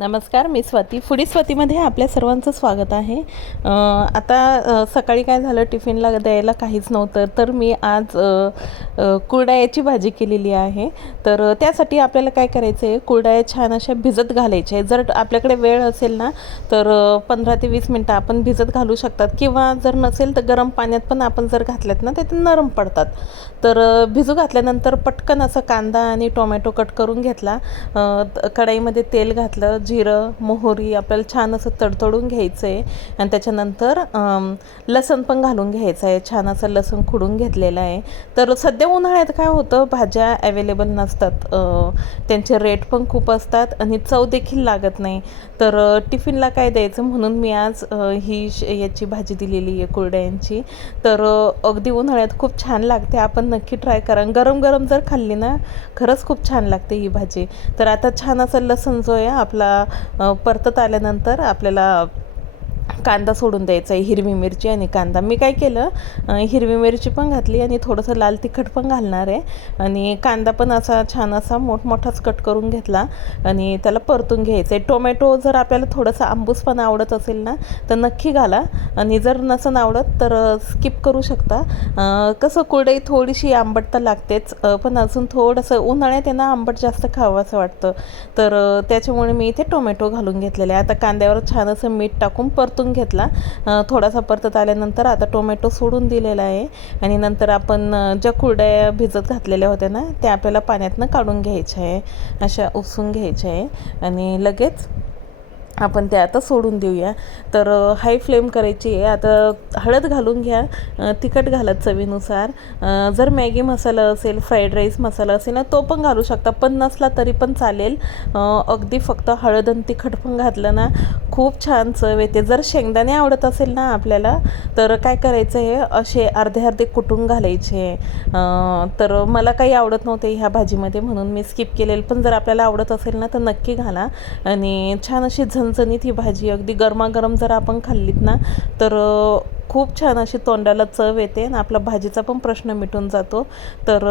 नमस्कार मी स्वाती. फुडी स्वातीमध्ये आपल्या सर्वांचं स्वागत आहे. आता सकाळी काय झालं? टिफिनला द्यायला काहीच नव्हतं. तर मी आज कुरडायाची भाजी केलेली आहे. तर त्यासाठी आपल्याला काय करायचं आहे कुरडाया छान अशा भिजत घालायच्या आहे जर आपल्याकडे वेळ असेल ना तर पंधरा ते वीस मिनटं आपण भिजत घालू शकतात. किंवा जर नसेल तर गरम पाण्यात पण आपण जर घातल्यात ना ते नरम पडतात. तर भिजू घातल्यानंतर पटकन असं कांदा आणि टोमॅटो कट करून घेतला. कढाईमध्ये त- तेल घातलं. जिरं मोहरी आपल्याला छान असं तडतडून घ्यायचं आहे आणि त्याच्यानंतर लसण पण घालून घ्यायचं आहे छान असं लसूण खुडून घेतलेलं आहे. तर सध्या उन्हाळ्यात काय होतं भाज्या अवेलेबल नसतात. त्यांचे रेट पण खूप असतात आणि चव देखील लागत नाही. तर टिफिनला काय द्यायचं? म्हणून मी आज ही याची भाजी दिलेली आहे कुरड्यांची. तर अगदी उन्हाळ्यात खूप छान लागते. आपण नक्की ट्राय करा. गरम गरम जर खाल्ली ना खरंच खूप छान लागते ही भाजी. तर आता छान असं लसण जो आहे आपला परतत आल्यानंतर आपल्याला कांदा सोडून द्यायचा आहे हिरवी मिरची आणि कांदा. मी काय केलं हिरवी मिरची पण घातली आणि थोडंसं लाल तिखट पण घालणार आहे. आणि कांदा पण असा छान असा मोठमोठाच कट करून घेतला आणि त्याला परतून घ्यायचं आहे. टोमॅटो जर आपल्याला थोडंसं आंबूस पण आवडत असेल ना तर नक्की घाला. आणि जर नसन आवडत तर स्किप करू शकता. कसं कुरडई थोडीशी आंबट तर लागतेच पण अजून थोडंसं उन्हाळ्यात त्यांना आंबट जास्त खावं असं वाटतं. तर त्याच्यामुळे मी इथे टोमॅटो घालून घेतलेले आहे. आता कांद्यावर छान असं मीठ टाकून परतून घेतला. थोडासा परतत आल्यानंतर आता टोमॅटो सोडून दिलेला आहे. आणि नंतर आपण ज्या कुरड्या भिजत घातलेल्या होत्या ना त्या आपल्याला पाण्यातनं काढून घ्यायच्या आहे. अशा उसून घ्यायच्या आहे. आणि लगेच आपण ते आता सोडून देऊया. तर हाय फ्लेम करायची आहे. आता हळद घालून घ्या. तिखट घालत चवीनुसार. जर मॅगी मसाला असेल फ्राईड राईस मसाला असेल ना तो पण घालू शकता. पण नसला तरी पण चालेल. अगदी फक्त हळद आणि तिखट पण घातलं ना खूप छान चव येते. जर शेंगदाणे आवडत असेल ना आपल्याला तर काय करायचं आहे? असे अर्धे अर्धे कुटून घालायचे. तर मला काही आवडत नव्हते ह्या भाजीमध्ये म्हणून मी स्किप केलेलं. पण जर आपल्याला आवडत असेल ना तर नक्की घाला. आणि छान अशी झणझणीत ही भाजी अगदी गरमागरम जर आपण खाल्लीत ना तर खूप छान अशी तोंडाला चव येते आणि आपला भाजीचा पण प्रश्न मिटून जातो. तर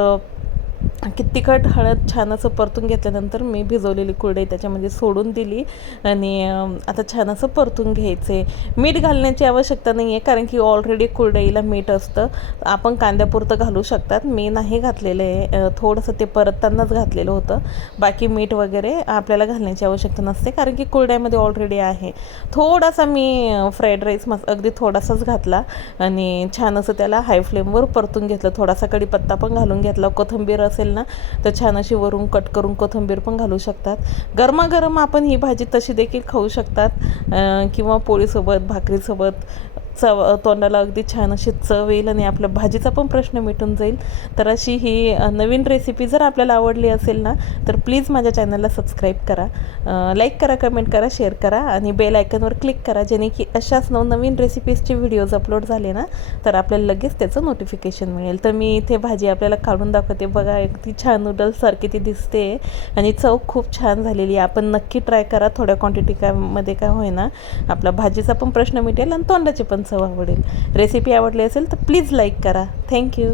की तिखट हळद छान असं परतून घेतल्यानंतर मी भिजवलेली कुरडई त्याच्यामध्ये सोडून दिली. आणि आता छान असं परतून घ्यायचे. मीठ घालण्याची आवश्यकता नाही आहे कारण की ऑलरेडी कुरडईला मीठ असतं. आपण कांद्यापुरतं घालू शकतात. मी नाही घातलेलं आहे. थोडंसं ते परततानाच घातलेलं होतं. बाकी मीठ वगैरे आपल्याला घालण्याची आवश्यकता नसते कारण की कुरड्यामध्ये ऑलरेडी आहे. थोडासा मी फ्राईड राईस मस अगदी थोडासाच घातला. आणि छान असं त्याला हाय फ्लेमवर परतून घेतलं. थोडासा कढीपत्ता पण घालून घेतला. कोथिंबीर असेल ना तर छान अशी वरून कट करून कोथिंबीर पण घालू शकतात. गरमागरम आपण ही भाजी तशी देखील खाऊ शकतात. किंवा पोळीसोबत भाकरीसोबत चव तोंडाला अगदी छान अशी चव येईल आणि आपल्या भाजीचा पण प्रश्न मिटून जाईल. तर अशी ही नवीन रेसिपी जर आपल्याला आवडली असेल ना तर प्लीज माझ्या चॅनलला सबस्क्राईब करा. लाईक करा कमेंट करा शेअर करा आणि बेल आयकनवर क्लिक करा जेणे की अशाच नवनवीन रेसिपीजचे व्हिडिओज अपलोड झाले ना तर आपल्याला लगेच त्याचं नोटिफिकेशन मिळेल. तर मी इथे भाजी आपल्याला काढून दाखवते. बघा अगदी छान नूडल्ससारखी ती दिसते आणि चव खूप छान झालेली आहे. आपण नक्की ट्राय करा. थोड्या क्वांटिटी काय मध्ये काय होईना आपला भाजीचा पण प्रश्न मिटेल आणि तोंडाचे पण चव आवडेल. रेसिपी आवडली असेल तर प्लीज लाईक करा. थँक्यू